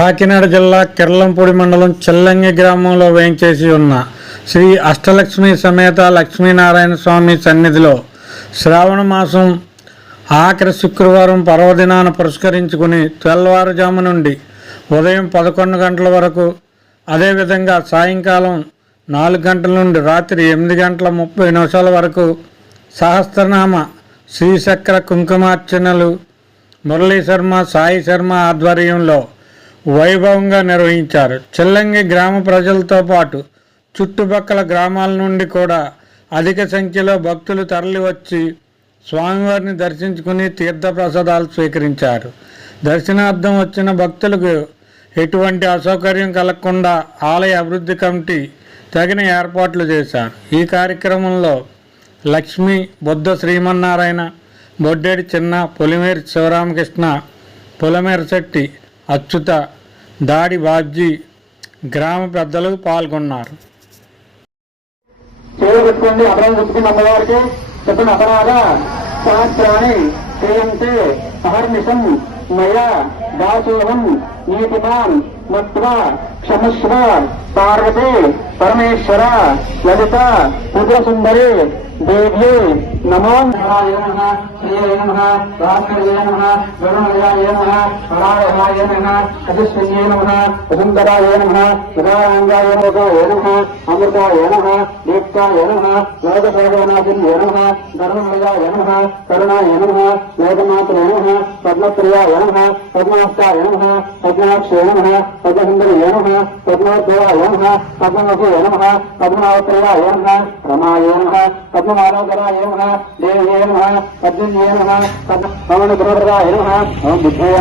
కాకినాడ జిల్లా కిర్లంపూడి మండలం చెల్లంగి గ్రామంలో వేంచేసి ఉన్న శ్రీ అష్టలక్ష్మి సమేత లక్ష్మీనారాయణ స్వామి సన్నిధిలో శ్రావణ మాసం ఆఖరి శుక్రవారం పర్వదినాన పురస్కరించుకుని తెల్లవారుజాము నుండి ఉదయం 11 గంటల వరకు, అదేవిధంగా సాయంకాలం 4 గంటల నుండి రాత్రి 8:30 వరకు సహస్రనామ శ్రీచక్ర కుంకుమార్చనలు మురళీ శర్మ, సాయి శర్మ ఆధ్వర్యంలో వైభవంగా నిర్వహించారు. చెల్లంగి గ్రామ ప్రజలతో పాటు చుట్టుపక్కల గ్రామాల నుండి కూడా అధిక సంఖ్యలో భక్తులు తరలివచ్చి స్వామివారిని దర్శించుకుని తీర్థప్రసాదాలు స్వీకరించారు. దర్శనార్థం వచ్చిన భక్తులకు ఎటువంటి అసౌకర్యం కలగకుండా ఆలయ అభివృద్ధి కమిటీ తగిన ఏర్పాట్లు చేశారు. ఈ కార్యక్రమంలో లక్ష్మి, బుద్ధ శ్రీమన్నారాయణ, బొడ్డేడి చిన్న, పొలిమేరి శివరామకృష్ణ, పొలమేర శెట్టి, అచ్యుత, దాడి బాబ్జీ గ్రామ పెద్దలు పాల్గొన్నారు. చేయబెట్టుకోండి. అపరం చెప్పుకున్న అమ్మవారికి చెప్పిన అపరాధ సహస్రాన్ని క్రియంతే అహర్నిశం మయా దాసోహం నీతిమాన్ మత్వా క్షమస్వ పార్వతి పరమేశ్వర లలిత పుత్రసుందరి దేవ్యే నమో నారాయణ నమః శ్రీయే నమః రామకృష్ణాయ నమః గరుణాయ నమః పరాయణాయ నమః అజస్విన్యే నమః వసుంధరాయ నమః సదానందాయ నమః అమృతాయ నమః దీప్తాయ నమః లోకసర్వనాథిన్యే నమః ధర్మమయాయ నమః కరుణాయ నమః లోకమాత్రే నమః పద్మప్రియాయ నమః పద్మాస్తాయ నమః పద్మాక్షే నమః పద్మసుందర్యే నమః పద్మోద్భవాయ నమః పద్మవసే నమః పద్మావత్రయాయ నమః రమాయ నమః పద్మమాలోకరాయ నమః దేవ్యే నమః పద్మిన్యే నమః పవనప్రవరాయ నమః ఓం బుద్ధయ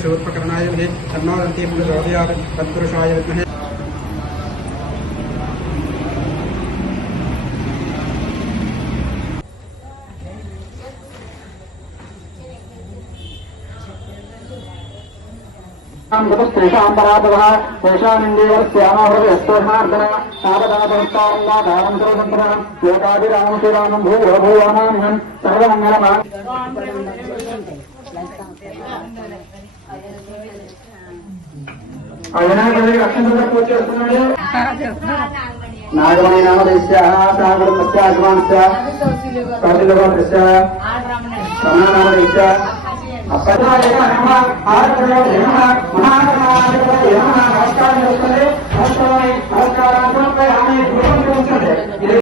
शूर्पकर्णाय विद्महे तन्नो दन्ती प्रचोदयात् तत्पुरुषाय विद्महे ేషాంబరాపదః తేషామిందేవస్యామహృదయస్తోర్మార్దన సాపదాపహస్తారంగాధారం సర్వసంపదః లోకాభిరామం శ్రీరామం భూభూవానాం సర్వమంగళమా వినాయకుడికి రక్షణ పూజ చేస్తున్నాడు. నాగమణి నామదేశ్య సాగరపత్యాగమాంశ కౌటిల్యగోత్రస్య సమానామదేశ్య అప్పదాయ నమః ఆర్ద్రయ నమః మహానామదేశ్య నమః